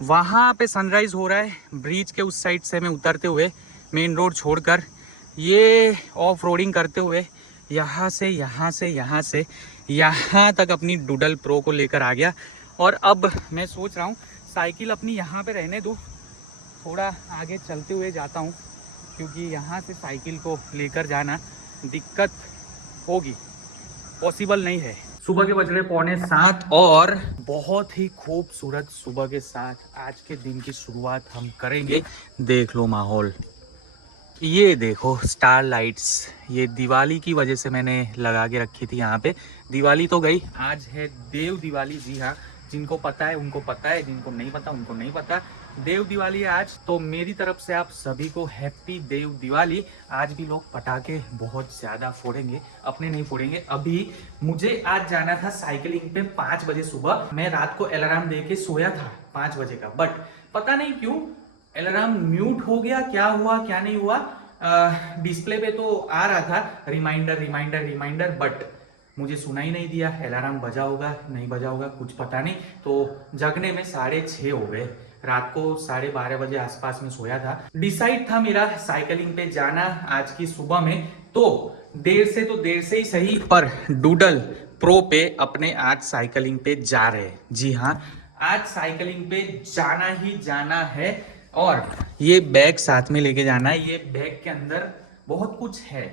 वहाँ पे सनराइज हो रहा है। ब्रिज के उस साइड से मैं उतरते हुए मेन रोड छोड़कर ये ऑफ रोडिंग करते हुए यहाँ से यहाँ तक अपनी डूडल प्रो को लेकर आ गया। और अब मैं सोच रहा हूँ साइकिल अपनी यहाँ पे रहने दूँ, थोड़ा आगे चलते हुए जाता हूँ, क्योंकि यहाँ से साइकिल को लेकर जाना दिक्कत होगी, पॉसिबल नहीं है। सुबह के बज रहे 6:45 और बहुत ही खूबसूरत सुबह के साथ आज के दिन की शुरुआत हम करेंगे। देख लो माहौल, ये देखो स्टार लाइट्स, ये दिवाली की वजह से मैंने लगा के रखी थी यहाँ पे। दिवाली तो गई, आज है देव दिवाली। जी हाँ, जिनको पता है उनको पता है, जिनको नहीं पता उनको नहीं पता। देव दिवाली है आज, तो मेरी तरफ से आप सभी को हैप्पी देव दिवाली। आज भी लोग पटाखे बहुत ज़्यादा फोड़ेंगे, अपने नहीं फोड़ेंगे। अभी मुझे आज जाना था साइकिलिंग पे 5 बजे सुबह। मैं रात को अलार्म दे के सोया था 5 बजे का, बट पता नहीं क्यों अलार्म म्यूट हो गया। क्या हुआ क्या नहीं हुआ, डिस्प्ले पे तो आ रहा था रिमाइंडर, बट मुझे सुनाई नहीं दिया। अलार्म बजा होगा नहीं बजा होगा कुछ पता नहीं। तो जगने में 6:30 हो गए। रात को 12:30 बजे आसपास में सोया था। डिसाइड था मेरा साइकिलिंग पे जाना आज की सुबह में, तो देर से ही सही, पर डूडल प्रो पे अपने आज साइकिलिंग पे जा रहे हैं। जी हाँ, आज साइकिलिंग पे जाना ही जाना है। और ये बैग साथ में लेके जाना है। ये बैग के अंदर बहुत कुछ है,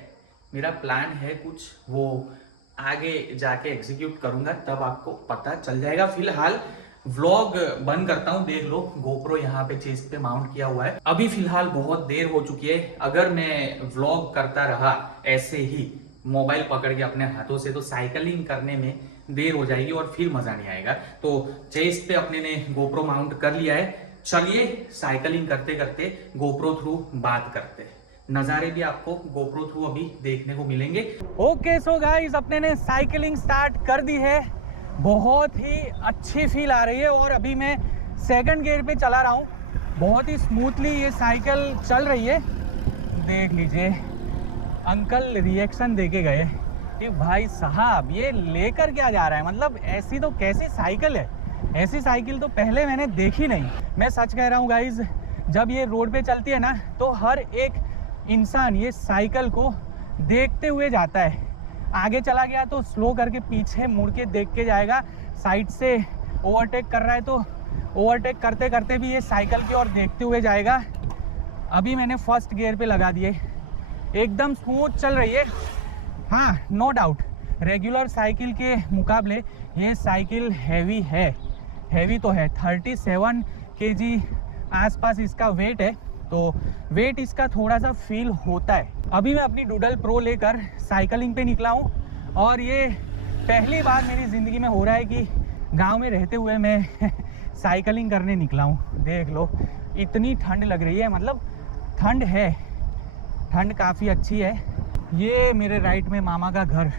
मेरा प्लान है कुछ, वो आगे जाके एग्जीक्यूट करूंगा, तब आपको पता चल जाएगा। फिलहाल व्लॉग बंद करता हूं। देख लो गोप्रो यहाँ पे चेस्ट पे माउंट किया हुआ है। अभी फिलहाल बहुत देर हो चुकी है। अगर मैं व्लॉग करता रहा ऐसे ही मोबाइल पकड़ के अपने हाथों से, तो साइकिलिंग करने में देर हो जाएगी और फिर मजा नहीं आएगा। तो चेस्ट पे अपने ने गोप्रो माउंट कर लिया है। चलिए साइकिलिंग करते करते गोप्रो थ्रू बात करते हैं। नज़ारे भी आपको गोप्रो थ्रू अभी देखने को मिलेंगे। ओके सो गाइस, अपने ने साइकिलिंग स्टार्ट कर दी है। बहुत ही अच्छी फील आ रही है और अभी मैं सेकंड गियर पे चला रहा हूँ। बहुत ही स्मूथली ये साइकिल चल रही है। देख लीजिए, अंकल रिएक्शन देके गए कि भाई साहब ये लेकर क्या जा रहा है, मतलब ऐसी तो कैसी साइकिल है, ऐसी साइकिल तो पहले मैंने देखी नहीं। मैं सच कह रहा हूँ गाइज, जब ये रोड पे चलती है ना, तो हर एक इंसान ये साइकिल को देखते हुए जाता है। आगे चला गया तो स्लो करके पीछे मुड़ के देख के जाएगा। साइड से ओवरटेक कर रहा है तो ओवरटेक करते करते भी ये साइकिल की ओर देखते हुए जाएगा। अभी मैंने फर्स्ट गियर पे लगा दिए, एकदम स्मूथ चल रही है। हाँ, नो डाउट रेगुलर साइकिल के मुकाबले ये साइकिल हैवी है। हैवी तो है, 37 kg आसपास इसका वेट है, तो वेट इसका थोड़ा सा फील होता है। अभी मैं अपनी डूडल प्रो लेकर साइकिलिंग पे निकला हूँ और ये पहली बार मेरी ज़िंदगी में हो रहा है कि गांव में रहते हुए मैं साइकिलिंग करने निकला हूँ। देख लो, इतनी ठंड लग रही है, मतलब ठंड है, ठंड काफ़ी अच्छी है। ये मेरे राइट में मामा का घर,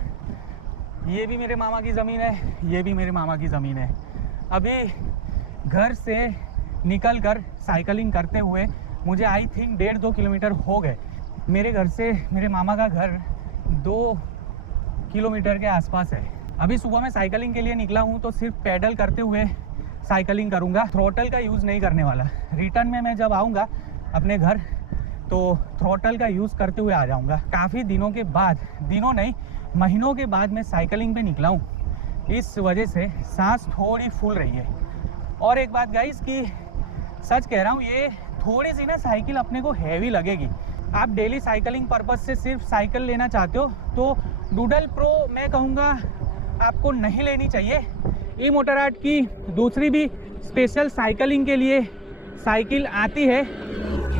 ये भी मेरे मामा की ज़मीन है, ये भी मेरे मामा की ज़मीन है। अभी घर से निकल कर साइकिलिंग करते हुए मुझे आई थिंक 1.5-2 किलोमीटर हो गए। मेरे घर से मेरे मामा का घर 2 किलोमीटर के आसपास है। अभी सुबह मैं साइकिलिंग के लिए निकला हूँ तो सिर्फ पैडल करते हुए साइकिलिंग करूँगा, थ्रोटल का यूज़ नहीं करने वाला। रिटर्न में मैं जब आऊँगा अपने घर तो थ्रोटल का यूज़ करते हुए आ जाऊँगा। काफ़ी दिनों के बाद, दिनों नहीं महीनों के बाद मैं साइकिलिंग पे निकला हूँ, इस वजह से सांस थोड़ी फूल रही है। और एक बात गाइस कि सच कह रहा हूँ, ये थोड़ी सी ना साइकिल अपने को हैवी लगेगी। आप डेली साइकिलिंग पर्पस से सिर्फ साइकिल लेना चाहते हो तो डूडल प्रो मैं कहूँगा आपको नहीं लेनी चाहिए। ई मोटरआर्ट की दूसरी भी स्पेशल साइकिलिंग के लिए साइकिल आती है,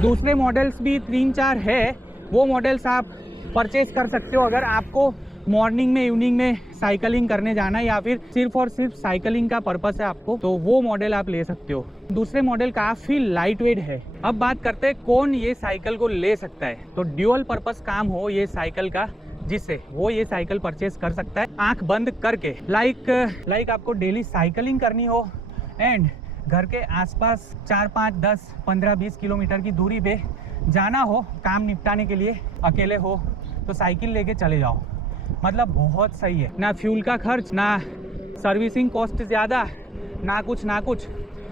दूसरे मॉडल्स भी 3-4 है, वो मॉडल्स आप परचेज कर सकते हो अगर आपको मॉर्निंग में इवनिंग में साइकिलिंग करने जाना है या फिर सिर्फ और सिर्फ साइकिलिंग का पर्पस है आपको, तो वो मॉडल आप ले सकते हो। दूसरे मॉडल काफ़ी लाइट वेट है। अब बात करते हैं कौन ये साइकिल को ले सकता है। तो ड्यूअल पर्पस काम हो ये साइकिल का, जिससे वो ये साइकिल परचेज कर सकता है आंख बंद करके। लाइक आपको डेली साइकिलिंग करनी हो एंड घर के आसपास 4-5, 10, 15, 20 किलोमीटर की दूरी पे जाना हो काम निपटाने के लिए, अकेले हो तो साइकिल लेके चले जाओ। मतलब बहुत सही है, ना फ्यूल का खर्च, ना सर्विसिंग कॉस्ट ज़्यादा, ना कुछ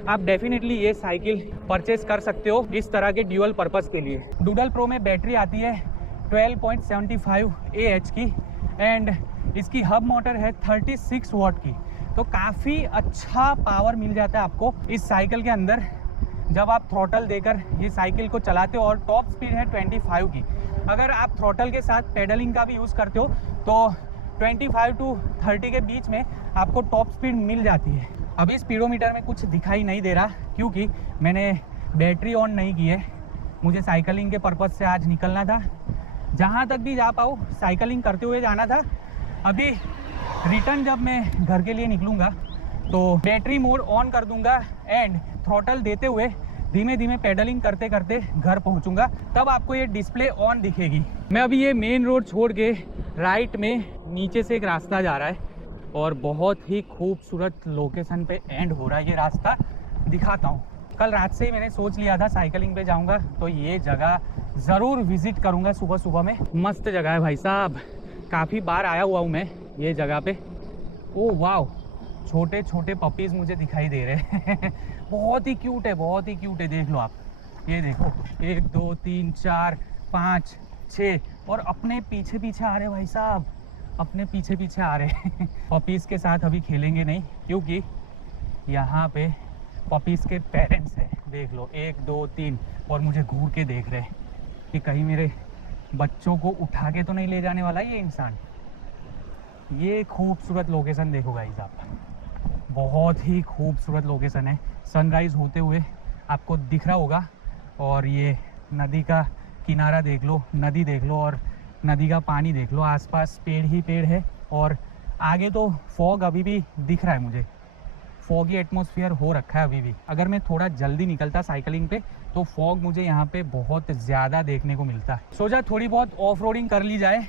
आप डेफिनेटली ये साइकिल परचेस कर सकते हो इस तरह के ड्यूअल पर्पस के लिए। डूडल प्रो में बैटरी आती है 12.75 AH की एंड इसकी हब मोटर है 36 वाट की। तो काफ़ी अच्छा पावर मिल जाता है आपको इस साइकिल के अंदर जब आप थ्रॉटल देकर ये साइकिल को चलाते हो। और टॉप स्पीड है 25 की। अगर आप थ्रॉटल के साथ पेडलिंग का भी यूज़ करते हो तो 25 to 30 के बीच में आपको टॉप स्पीड मिल जाती है। अभी स्पीडोमीटर में कुछ दिखाई नहीं दे रहा क्योंकि मैंने बैटरी ऑन नहीं की है। मुझे साइकिलिंग के पर्पज़ से आज निकलना था, जहाँ तक भी जा पाऊँ साइकिलिंग करते हुए जाना था। अभी रिटर्न जब मैं घर के लिए निकलूँगा तो बैटरी मोड ऑन कर दूँगा एंड थ्रॉटल देते हुए धीमे धीमे पेडलिंग करते करते घर पहुंचूंगा, तब आपको ये डिस्प्ले ऑन दिखेगी। मैं अभी ये मेन रोड छोड़ के राइट में नीचे से एक रास्ता जा रहा है और बहुत ही खूबसूरत लोकेशन पे एंड हो रहा है ये रास्ता। दिखाता हूँ। कल रात से ही मैंने सोच लिया था साइकिलिंग पे जाऊंगा तो ये जगह ज़रूर विजिट करूंगा सुबह सुबह में। मस्त जगह है भाई साहब, काफ़ी बार आया हुआ हूँ मैं ये जगह पे। ओह वाह, छोटे छोटे पपीज़ मुझे दिखाई दे रहे हैं बहुत ही क्यूट है, बहुत ही क्यूट है। देख लो आप, ये देखो 1 2 3 4 5 6 और अपने पीछे पीछे आ रहे भाई साहब, अपने पीछे पीछे आ रहे पपीज़ के साथ अभी खेलेंगे नहीं क्योंकि यहाँ पे पपीज़ के पेरेंट्स हैं। देख लो 1 2 3 और मुझे घूर के देख रहे हैं कि कहीं मेरे बच्चों को उठा के तो नहीं ले जाने वाला ये इंसान। ये खूबसूरत लोकेशन देखो गाइस आप, बहुत ही खूबसूरत लोकेशन है। सनराइज़ होते हुए आपको दिख रहा होगा और ये नदी का किनारा देख लो, नदी देख लो और नदी का पानी देख लो। आसपास पेड़ ही पेड़ है और आगे तो फॉग अभी भी दिख रहा है मुझे, फॉगी एटमॉस्फेयर हो रखा है अभी भी। अगर मैं थोड़ा जल्दी निकलता साइकिलिंग पे तो फॉग मुझे यहाँ पे बहुत ज़्यादा देखने को मिलता है। सोचा थोड़ी बहुत ऑफ रोडिंग कर ली जाए।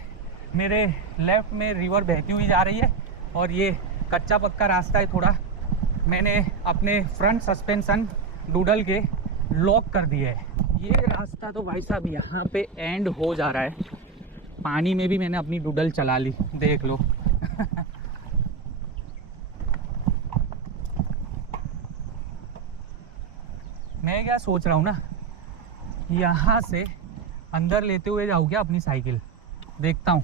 मेरे लेफ़्ट में रिवर बहती हुई जा रही है और ये कच्चा पक्का रास्ता है थोड़ा। मैंने अपने फ्रंट सस्पेंशन डूडल के लॉक कर दिए है। ये रास्ता तो भाई साहब यहाँ पे एंड हो जा रहा है। पानी में भी मैंने अपनी डूडल चला ली, देख लो मैं क्या सोच रहा हूँ ना, यहाँ से अंदर लेते हुए जाऊँ क्या अपनी साइकिल। देखता हूँ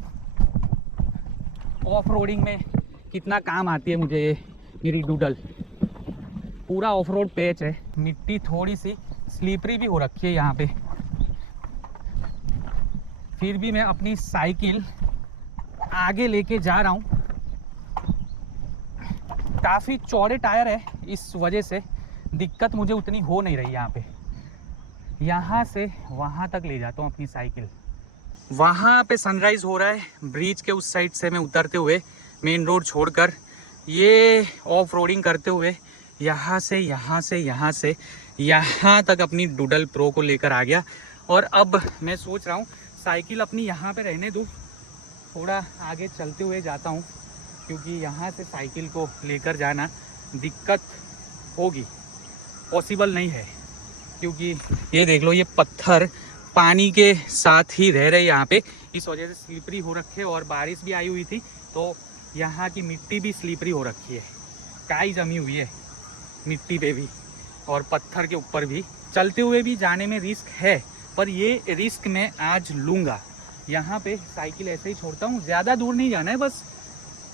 ऑफ रोडिंग में कितना काम आती है मुझे ये मेरी डूडल। पूरा ऑफ रोड पैच है, मिट्टी थोड़ी सी स्लीपरी भी हो रखी है यहाँ पे, फिर भी मैं अपनी साइकिल आगे लेके जा रहा हूँ। काफ़ी चौड़े टायर है, इस वजह से दिक्कत मुझे उतनी हो नहीं रही यहाँ पे। यहाँ से वहाँ तक ले जाता हूँ अपनी साइकिल। वहाँ पे सनराइज़ हो रहा है, ब्रिज के उस साइड से मैं उतरते हुए मेन रोड छोड़कर ये ऑफ रोडिंग करते हुए यहाँ से यहाँ तक अपनी डूडल प्रो को लेकर आ गया। और अब मैं सोच रहा हूँ साइकिल अपनी यहाँ पे रहने दूँ, थोड़ा आगे चलते हुए जाता हूँ क्योंकि यहाँ से साइकिल को लेकर जाना दिक्कत होगी, पॉसिबल नहीं है। क्योंकि ये देख लो, ये पत्थर पानी के साथ ही रह रहे यहाँ पे, इस वजह से स्लिपरी हो रखे और बारिश भी आई हुई थी तो यहाँ की मिट्टी भी स्लिपरी हो रखी है, काई जमी हुई है मिट्टी पे भी और पत्थर के ऊपर भी। चलते हुए भी जाने में रिस्क है पर ये रिस्क मैं आज लूँगा। यहाँ पे साइकिल ऐसे ही छोड़ता हूँ, ज़्यादा दूर नहीं जाना है, बस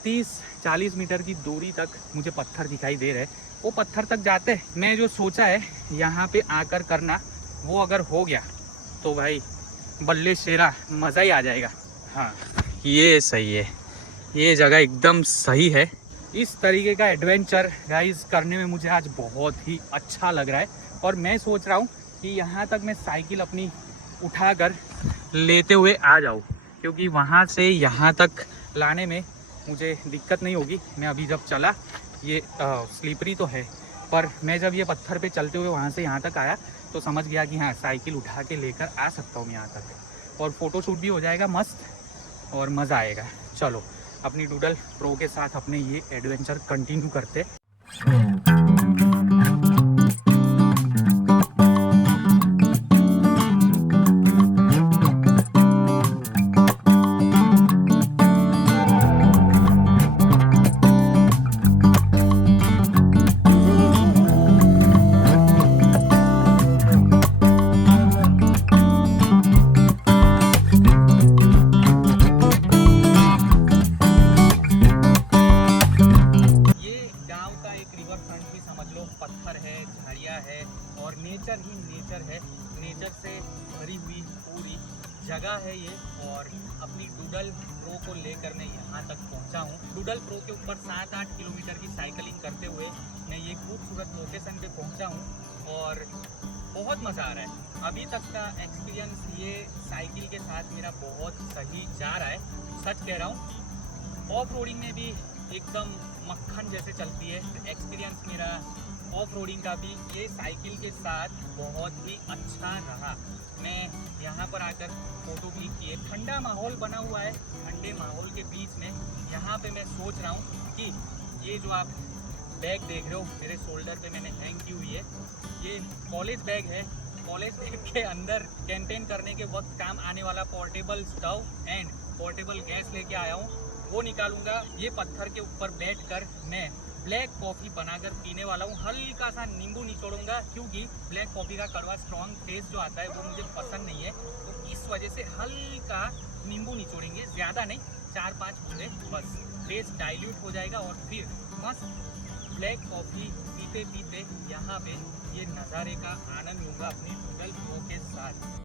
30-40 मीटर की दूरी तक मुझे पत्थर दिखाई दे रहे हैं, वो पत्थर तक जाते हैं। मैं जो सोचा है यहाँ पे आकर करना वो अगर हो गया तो भाई बल्ले शेरा, मज़ा ही आ जाएगा। हाँ ये सही है, ये जगह एकदम सही है। इस तरीके का एडवेंचर गाइस करने में मुझे आज बहुत ही अच्छा लग रहा है और मैं सोच रहा हूँ कि यहाँ तक मैं साइकिल अपनी उठाकर लेते हुए आ जाऊँ क्योंकि वहाँ से यहाँ तक लाने में मुझे दिक्कत नहीं होगी। मैं अभी जब चला, ये स्लिपरी तो है पर मैं जब ये पत्थर पे चलते हुए वहाँ से यहाँ तक आया तो समझ गया कि हाँ साइकिल उठा के लेकर आ सकता हूँ यहाँ तक और फ़ोटोशूट भी हो जाएगा मस्त और मज़ा आएगा। चलो अपनी डूडल प्रो के साथ अपने ये एडवेंचर कंटिन्यू करते। नज़ारा है और नेचर ही नेचर है, नेचर से भरी हुई पूरी जगह है ये। और अपनी डूडल प्रो को लेकर मैं यहाँ तक पहुँचा हूँ। डूडल प्रो के ऊपर 7-8 किलोमीटर की साइकिलिंग करते हुए मैं ये खूबसूरत लोकेशन पे पहुँचा हूँ और बहुत मज़ा आ रहा है। अभी तक का एक्सपीरियंस ये साइकिल के साथ मेरा बहुत सही जा रहा है, सच कह रहा हूँ। ऑफ रोडिंग में भी एकदम मक्खन जैसे चलती है। एक्सपीरियंस मेरा ऑफ रोडिंग का भी ये साइकिल के साथ बहुत ही अच्छा रहा। मैं यहाँ पर आकर फ़ोटो क्लिक किए, ठंडा माहौल बना हुआ है। ठंडे माहौल के बीच में यहाँ पे मैं सोच रहा हूँ कि ये जो आप बैग देख रहे हो मेरे शोल्डर पे मैंने हैंग की हुई है, ये कॉलेज बैग है। कॉलेज बैग के अंदर कैंपेन करने के वक्त काम आने वाला portable stove and portable gas लेके आया हूँ, वो निकालूंगा। ये पत्थर के ऊपर बैठकर मैं ब्लैक कॉफ़ी बनाकर पीने वाला हूँ। हल्का सा नींबू निचोड़ूंगा क्योंकि ब्लैक कॉफ़ी का कड़वा स्ट्रॉन्ग टेस्ट जो आता है वो मुझे पसंद नहीं है, तो इस वजह से हल्का नींबू निचोड़ेंगे, ज़्यादा नहीं, 4-5 बूंदे बस। टेस्ट डाइल्यूट हो जाएगा और फिर मस्त ब्लैक कॉफ़ी पीते पीते यहाँ पे ये नज़ारे का आनंद लूँगा अपनी डूडल प्रो के साथ।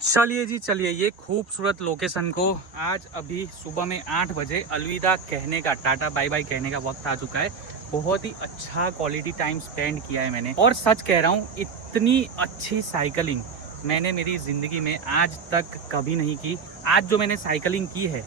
चलिए जी चलिए, ये खूबसूरत लोकेशन को आज अभी सुबह में 8 बजे अलविदा कहने का, टाटा बाय बाय कहने का वक्त आ चुका है। बहुत ही अच्छा क्वालिटी टाइम स्पेंड किया है मैंने, और सच कह रहा हूँ इतनी अच्छी साइकिलिंग मैंने मेरी ज़िंदगी में आज तक कभी नहीं की। आज जो मैंने साइकिलिंग की है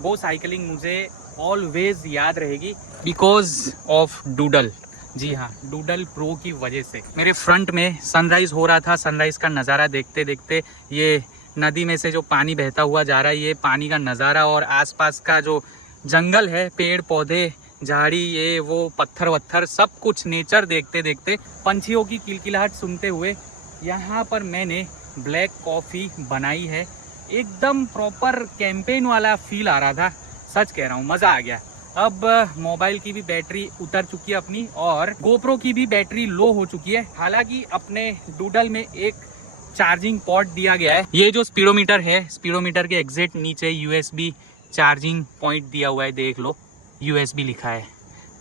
वो साइकिलिंग मुझे ऑलवेज याद रहेगी बिकॉज ऑफ डूडल। जी हाँ, डूडल प्रो की वजह से। मेरे फ्रंट में सनराइज़ हो रहा था, सनराइज़ का नज़ारा देखते देखते ये नदी में से जो पानी बहता हुआ जा रहा है, ये पानी का नज़ारा और आसपास का जो जंगल है, पेड़ पौधे झाड़ी, ये वो पत्थर वत्थर, सब कुछ नेचर देखते देखते पंछियों की किलकिलाहट सुनते हुए यहाँ पर मैंने ब्लैक कॉफ़ी बनाई है। एकदम प्रॉपर कैंपेन वाला फील आ रहा था, सच कह रहा हूँ, मज़ा आ गया। अब मोबाइल की भी बैटरी उतर चुकी है अपनी और गोप्रो की भी बैटरी लो हो चुकी है। हालांकि अपने डूडल में एक चार्जिंग पॉट दिया गया है। ये जो स्पीडोमीटर है, स्पीडोमीटर के एग्जैक्ट नीचे USB चार्जिंग पॉइंट दिया हुआ है, देख लो USB लिखा है,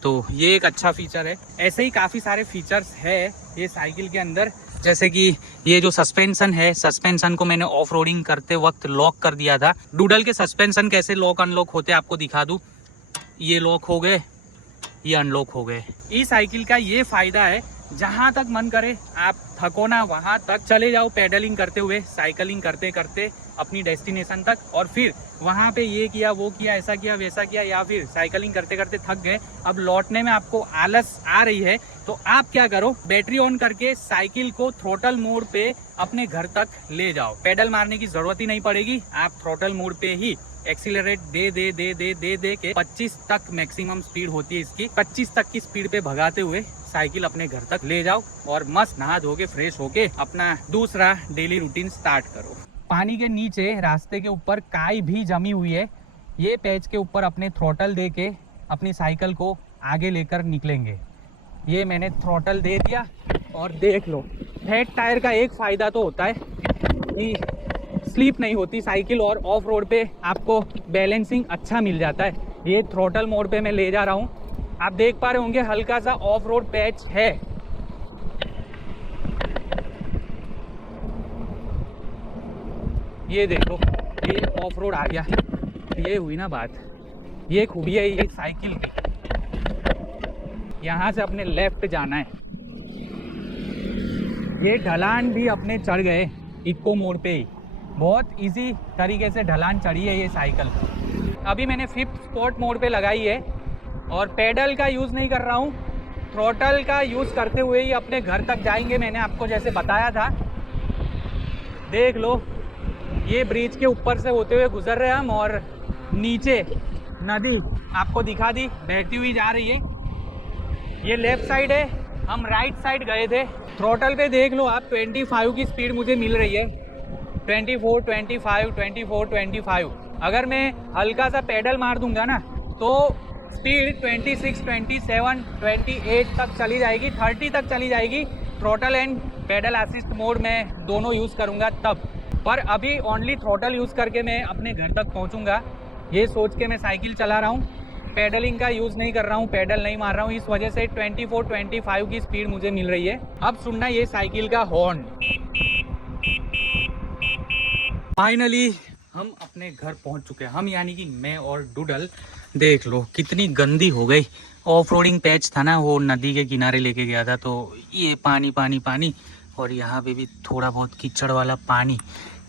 तो ये एक अच्छा फीचर है। ऐसे ही काफ़ी सारे फीचर्स है ये साइकिल के अंदर, जैसे कि ये जो सस्पेंशन है, सस्पेंशन को मैंने ऑफ रोडिंग करते वक्त लॉक कर दिया था। डूडल के सस्पेंशन कैसे लॉक अनलॉक होते हैं आपको दिखा दूँ। ये लॉक हो गए, ये अनलॉक हो गए। ई साइकिल का ये फायदा है, जहाँ तक मन करे आप थको ना, वहाँ तक चले जाओ पेडलिंग करते हुए, साइकिलिंग करते करते अपनी डेस्टिनेशन तक। और फिर वहाँ पे ये किया वो किया, ऐसा किया वैसा किया, या फिर साइकिलिंग करते करते थक गए, अब लौटने में आपको आलस आ रही है, तो आप क्या करो, बैटरी ऑन करके साइकिल को थ्रोटल मोड पे अपने घर तक ले जाओ। पेडल मारने की जरूरत ही नहीं पड़ेगी, आप थ्रोटल मोड पे ही एक्सीलरेट दे दे दे दे दे दे के 25 तक मैक्सिमम स्पीड होती है इसकी, 25 तक की स्पीड पे भगाते हुए साइकिल अपने घर तक ले जाओ और मस्त नहा धो के फ्रेश होके अपना दूसरा डेली रूटीन स्टार्ट करो। पानी के नीचे रास्ते के ऊपर काई भी जमी हुई है, ये पैच के ऊपर अपने थ्रोटल दे के अपनी साइकिल को आगे लेकर निकलेंगे। ये मैंने थ्रोटल दे दिया और देख लो, फ्लैट टायर का एक फ़ायदा तो होता है कि स्लिप नहीं होती साइकिल, और ऑफ रोड पे आपको बैलेंसिंग अच्छा मिल जाता है। ये थ्रोटल मोड पे मैं ले जा रहा हूँ, आप देख पा रहे होंगे हल्का सा ऑफ रोड पैच है। ये देखो, ये ऑफ रोड आ गया, ये हुई ना बात। ये खूबी है ये साइकिल की, यहाँ से अपने लेफ्ट जाना है। ये ढलान भी अपने चढ़ गए इको मोड पे ही, बहुत इजी तरीके से ढलान चढ़ी है ये साइकिल। अभी मैंने 5th स्पॉट मोड पे लगाई है और पेडल का यूज़ नहीं कर रहा हूँ, थ्रोटल का यूज़ करते हुए ही अपने घर तक जाएंगे। मैंने आपको जैसे बताया था, देख लो ये ब्रिज के ऊपर से होते हुए गुजर रहे हैं हम, और नीचे नदी आपको दिखा दी बहती हुई जा रही है। ये लेफ्ट साइड है, हम राइट साइड गए थे। थ्रोटल पे देख लो आप, 25 की स्पीड मुझे मिल रही है, 24, 25, 24, 25। अगर मैं हल्का सा पेडल मार दूंगा ना तो स्पीड 26, 27, 28 तक चली जाएगी, 30 तक चली जाएगी। Throttle and pedal assist mode में दोनों यूज़ करूंगा तब, पर अभी ओनली थ्रोटल यूज़ करके मैं अपने घर तक पहुंचूंगा, ये सोच के मैं साइकिल चला रहा हूँ। पेडलिंग का यूज़ नहीं कर रहा हूँ, पेडल नहीं मार रहा हूँ, इस वजह से 24, 25 की स्पीड मुझे मिल रही है। अब सुनना ये साइकिल का हॉर्न। फाइनली हम अपने घर पहुंच चुके हैं, हम यानी कि मैं और डूडल। देख लो कितनी गंदी हो गई, ऑफ रोडिंग पैच था ना, वो नदी के किनारे लेके गया था, तो ये पानी पानी पानी, और यहाँ पे भी थोड़ा बहुत कीचड़ वाला पानी,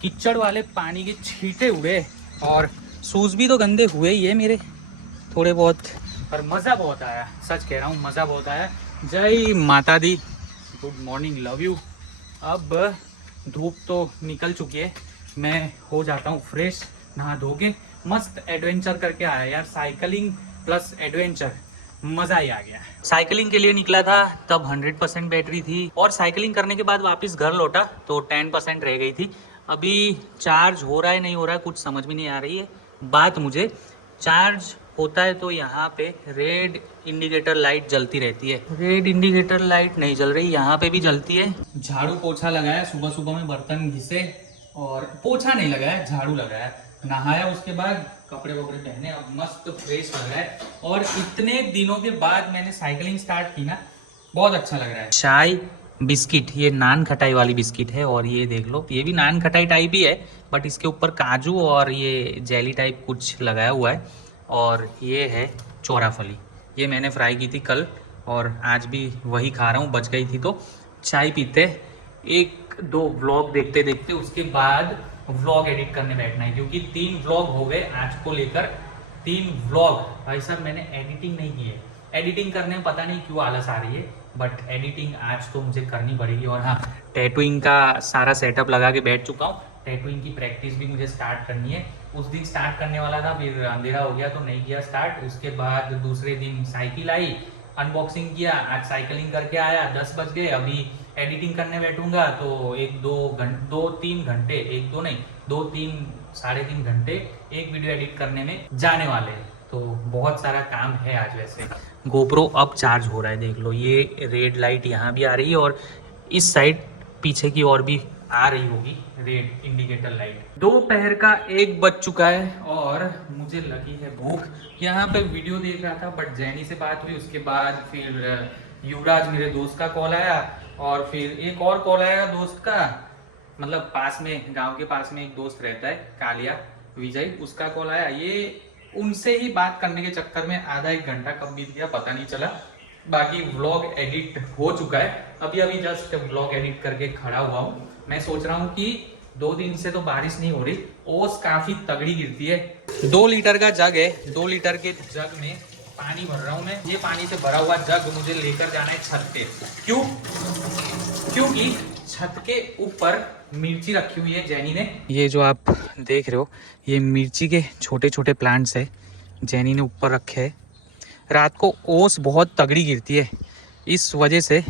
कीचड़ वाले पानी के छींटे हुए, और शूज़ भी तो गंदे हुए ही है मेरे थोड़े बहुत, पर मज़ा बहुत आया, सच कह रहा हूँ मज़ा बहुत आया। जय माता दी, गुड मॉर्निंग, लव यू। अब धूप तो निकल चुकी है, मैं हो जाता हूँ फ्रेश, नहा धो के मस्त एडवेंचर करके आया यार, साइकिलिंग प्लस एडवेंचर, मज़ा ही आ गया। साइकिलिंग के लिए निकला था तब 100% बैटरी थी, और साइकिलिंग करने के बाद वापस घर लौटा तो 10% रह गई थी। अभी चार्ज हो रहा है नहीं हो रहा है कुछ समझ में नहीं आ रही है बात मुझे। चार्ज होता है तो यहाँ पे रेड इंडिकेटर लाइट जलती रहती है, रेड इंडिकेटर लाइट नहीं जल रही, यहाँ पे भी जलती है। झाड़ू पोछा लगाया, सुबह सुबह में बर्तन घिसे, और पोछा नहीं लगाया, झाड़ू लगाया, नहाया, उसके बाद कपड़े वपड़े पहने, अब मस्त फ्रेश लग रहा है। और इतने दिनों के बाद मैंने साइकिलिंग स्टार्ट की ना, बहुत अच्छा लग रहा है। चाय बिस्किट, ये नान खटाई वाली बिस्किट है, और ये देख लो ये भी नान खटाई टाइप ही है, बट इसके ऊपर काजू और ये जेली टाइप कुछ लगाया हुआ है। और ये है चौराफली, ये मैंने फ्राई की थी कल, और आज भी वही खा रहा हूँ, बच गई थी तो। चाय पीते, एक दो व्लॉग देखते देखते उसके बाद व्लॉग एडिट करने बैठना है, क्योंकि 3 व्लॉग हो गए आज को लेकर, 3 व्लॉग। भाई साहब मैंने एडिटिंग नहीं की है, एडिटिंग करने में पता नहीं क्यों आलस आ रही है, बट एडिटिंग आज तो मुझे करनी पड़ेगी। और हाँ, टैटूइंग का सारा सेटअप लगा के बैठ चुका हूँ, टैटूइंग की प्रैक्टिस भी मुझे स्टार्ट करनी है। उस दिन स्टार्ट करने वाला था, फिर अंधेरा हो गया तो नहीं किया स्टार्ट। उसके बाद दूसरे दिन साइकिल आई, अनबॉक्सिंग किया, आज साइकिलिंग करके आया, 10 बज गए। अभी एडिटिंग करने बैठूंगा तो 2-3 घंटे, 1-2 नहीं 2-3 साढ़े 3 घंटे एक वीडियो एडिट करने में जाने वाले हैं, तो बहुत सारा काम है आज। वैसे गोप्रो अब चार्ज हो रहा है, देख लो ये रेड लाइट यहाँ भी आ रही है, और इस साइड पीछे की ओर भी आ रही होगी रेड इंडिकेटर लाइट। दोपहर का 1 बज चुका है और मुझे लगी है भूख। यहाँ पे वीडियो देख रहा था, बट जैनी से बात हुई, उसके बाद फिर युवराज मेरे दोस्त का कॉल आया, और फिर एक और कॉल आया दोस्त का, मतलब पास में, गांव के पास में एक दोस्त रहता है कालिया विजय, उसका कॉल आया। ये उनसे ही बात करने के चक्कर में आधा एक घंटा कब बीत गया पता नहीं चला। बाकी व्लॉग एडिट हो चुका है, अभी अभी जस्ट व्लॉग एडिट करके खड़ा हुआ हूँ। मैं सोच रहा हूँ कि 2 दिन से तो बारिश नहीं हो रही, ओस काफी तगड़ी गिरती है। 2 लीटर का जग है, 2 लीटर के जग में पानी भर रहा हूँ मैं। ये पानी से भरा हुआ जग मुझे लेकर जाना है छत पे। क्यों? क्योंकि छत के ऊपर मिर्ची रखी हुई है जैनी ने। ये जो आप देख रहे हो ये मिर्ची के छोटे छोटे प्लांट्स है, जैनी ने ऊपर रखे हैं। रात को ओस बहुत तगड़ी गिरती है, इस वजह से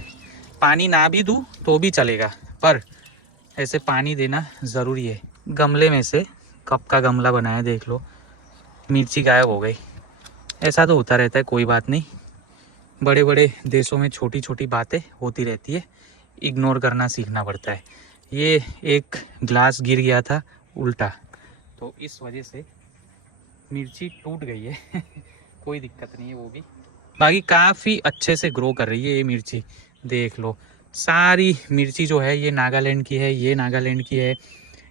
पानी ना भी दूँ तो भी चलेगा, पर ऐसे पानी देना ज़रूरी है। गमले में से कप का गमला बनाया, देख लो मिर्ची गायब हो गई। ऐसा तो होता रहता है, कोई बात नहीं। बड़े बड़े देशों में छोटी छोटी बातें होती रहती है, इग्नोर करना सीखना पड़ता है। ये एक ग्लास गिर गया था उल्टा, तो इस वजह से मिर्ची टूट गई है कोई दिक्कत नहीं है वो भी। बाकी काफ़ी अच्छे से ग्रो कर रही है ये मिर्ची, देख लो। सारी मिर्ची जो है ये नागालैंड की है, ये नागालैंड की है,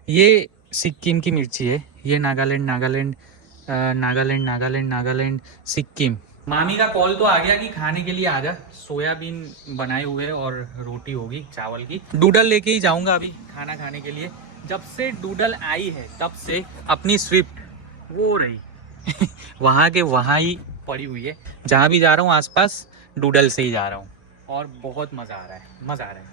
ये सिक्किम की मिर्ची है, ये नागालैंड नागालैंड नागालैंड नागालैंड नागालैंड सिक्किम। मामी का कॉल तो आ गया कि खाने के लिए आ जा, सोयाबीन बनाए हुए और रोटी होगी चावल की। डूडल लेके ही जाऊंगा अभी खाना खाने के लिए। जब से डूडल आई है तब से अपनी स्विफ्ट वो रही वहाँ के वहाँ ही पड़ी हुई है। जहाँ भी जा रहा हूँ आसपास डूडल से ही जा रहा हूँ और बहुत मज़ा आ रहा है, मज़ा आ रहा है,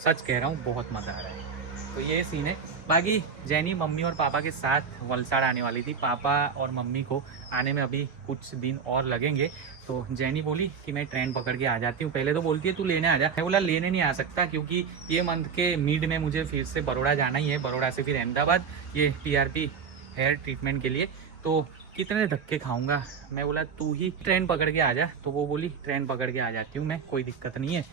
सच कह रहा हूँ, बहुत मज़ा आ रहा है। तो ये सीन है। बाकी जैनी मम्मी और पापा के साथ वलसाड़ आने वाली थी। पापा और मम्मी को आने में अभी कुछ दिन और लगेंगे, तो जैनी बोली कि मैं ट्रेन पकड़ के आ जाती हूँ। पहले तो बोलती है तू लेने आ जा, मैं बोला लेने नहीं आ सकता क्योंकि ये मंथ के मिड में मुझे फिर से बड़ौदा जाना ही है, बड़ौदा से फिर अहमदाबाद, ये PRP हेयर ट्रीटमेंट के लिए। तो कितने धक्के खाऊंगा। मैं बोला तू ही ट्रेन पकड़ के आ जा, तो वो बोली ट्रेन पकड़ के आ जाती हूँ मैं, कोई दिक्कत नहीं है।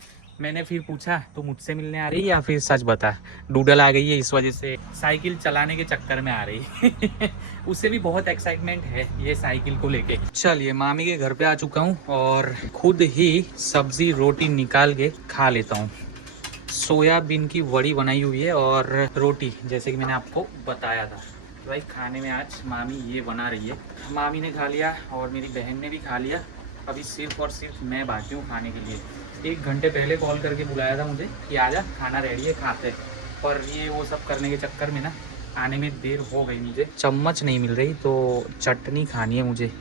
मैंने फिर पूछा तो मुझसे मिलने आ रही है या फिर सच बता डूडल आ गई है इस वजह से साइकिल चलाने के चक्कर में आ रही है उससे भी बहुत एक्साइटमेंट है ये साइकिल को लेके। चलिए मामी के घर पे आ चुका हूँ और खुद ही सब्जी रोटी निकाल के खा लेता हूँ। सोयाबीन की वड़ी बनाई हुई है और रोटी, जैसे कि मैंने आपको बताया था। भाई खाने में आज मामी ये बना रही है। मामी ने खा लिया और मेरी बहन ने भी खा लिया। अभी सिर्फ और सिर्फ मैं बाकी हूँ खाने के लिए। 1 घंटे पहले कॉल करके बुलाया था मुझे कि आजा खाना रेडी है खाते, पर ये वो सब करने के चक्कर में ना आने में देर हो गई। मुझे चम्मच नहीं मिल रही तो चटनी खानी है मुझे,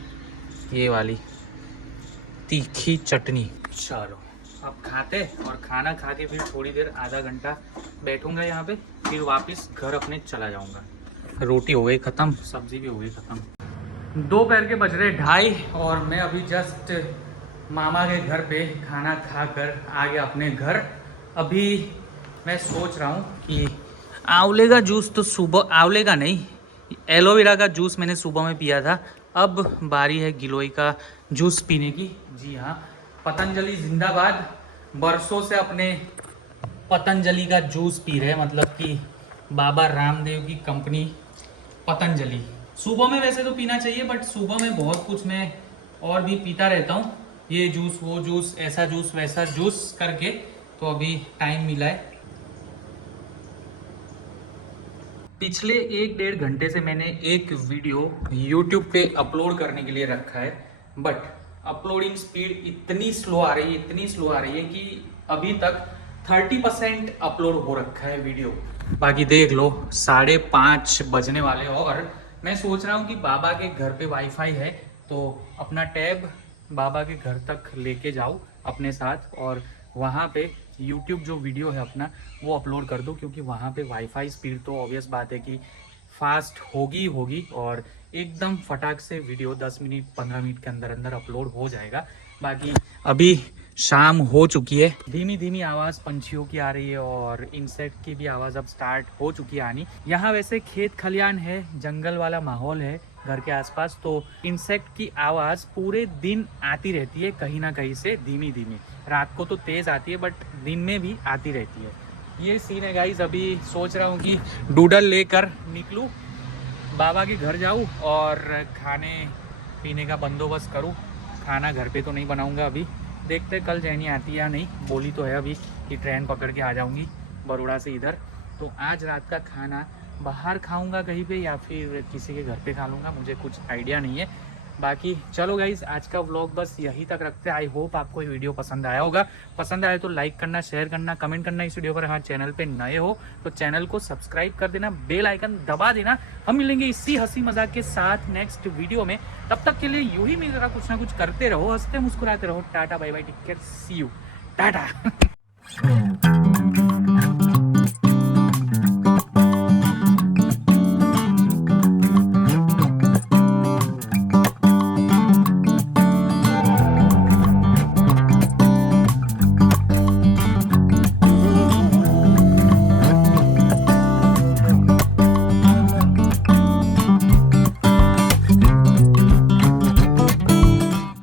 ये वाली तीखी चटनी। चलो अब खाते और खाना खा के फिर थोड़ी देर आधा घंटा बैठूंगा यहाँ पे, फिर वापस घर अपने चला जाऊँगा। रोटी हो गई ख़त्म, सब्जी भी हो गई ख़त्म। दोपहर के बज रहे 2:30 और मैं अभी जस्ट मामा के घर पे खाना खाकर आ गया अपने घर। अभी मैं सोच रहा हूँ कि आंवले का जूस तो सुबह, आंवले का नहीं एलोवेरा का जूस मैंने सुबह में पिया था, अब बारी है गिलोय का जूस पीने की। जी हाँ, पतंजलि जिंदाबाद। बरसों से अपने पतंजलि का जूस पी रहे हैं, मतलब कि बाबा रामदेव की कंपनी पतंजलि। सुबह में वैसे तो पीना चाहिए बट सुबह में बहुत कुछ मैं और भी पीता रहता हूँ, ये जूस वो जूस, ऐसा जूस वैसा जूस करके, तो अभी टाइम मिला है। पिछले 1-1.5 घंटे से मैंने एक वीडियो YouTube पे अपलोड करने के लिए रखा है, बट अपलोडिंग स्पीड इतनी स्लो आ रही है, इतनी स्लो आ रही है कि अभी तक 30% अपलोड हो रखा है वीडियो। बाकी देख लो 5:30 बजने वाले और मैं सोच रहा हूँ कि बाबा के घर पे वाईफाई है तो अपना टैब बाबा के घर तक लेके जाऊँ अपने साथ और वहाँ पे YouTube जो वीडियो है अपना वो अपलोड कर दो, क्योंकि वहाँ पे वाईफाई स्पीड तो ऑब्वियस बात है कि फास्ट होगी होगी और एकदम फटाक से वीडियो 10 मिनट 15 मिनट के अंदर अंदर अपलोड हो जाएगा। बाकी अभी शाम हो चुकी है, धीमी धीमी आवाज़ पंछियों की आ रही है और इंसेक्ट की भी आवाज़ अब स्टार्ट हो चुकी है आनी। यहाँ वैसे खेत खलियान है, जंगल वाला माहौल है घर के आसपास, तो इंसेक्ट की आवाज़ पूरे दिन आती रहती है कहीं ना कहीं से धीमी धीमी। रात को तो तेज़ आती है बट दिन में भी आती रहती है। ये सीन है गाइस। अभी सोच रहा हूँ कि डूडल लेकर निकलूँ, बाबा के घर जाऊँ और खाने पीने का बंदोबस्त करूँ। खाना घर पे तो नहीं बनाऊँगा अभी, देखते कल जैनी आती है या नहीं। बोली तो है अभी कि ट्रेन पकड़ के आ जाऊँगी बड़ौदा से इधर, तो आज रात का खाना बाहर खाऊंगा कहीं पे या फिर किसी के घर पे खा लूँगा, मुझे कुछ आइडिया नहीं है। बाकी चलो गाइज आज का व्लॉग बस यहीं तक रखते हैं। आई होप आपको ये वीडियो पसंद आया होगा। पसंद आया तो लाइक करना, शेयर करना, कमेंट करना इस वीडियो पर। हाँ, चैनल पे नए हो तो चैनल को सब्सक्राइब कर देना, बेल आइकन दबा देना। हम मिलेंगे इसी हंसी मजाक के साथ नेक्स्ट वीडियो में। तब तक के लिए यूं ही मेरा कुछ ना कुछ करते रहो, हंसते मुस्कुराते रहो। Tata bye bye, take care, see you, Tata.